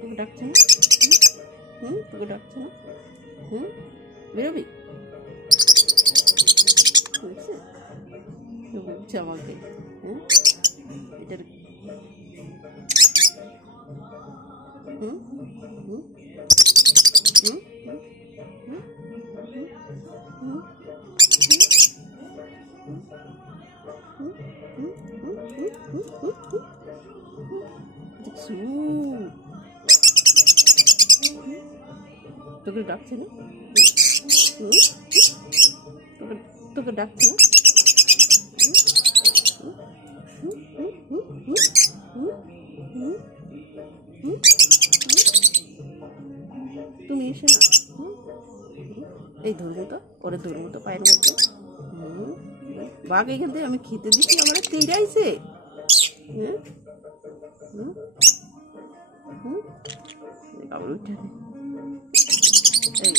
তোকে ডাকছে না? তোকে ডাকছে না? বেরোবি? বলছে আমাকে এটার তোকে ডাকছে না? তোকে ডাকছে না? তুমি এসে না এই ধরবো তো, পরে ধরবো তো পায়ের মধ্যে। বাঘ এখান থেকে আমি খেতে দিচ্ছি, আমরা তেড়াইছে। আবার উঠে এই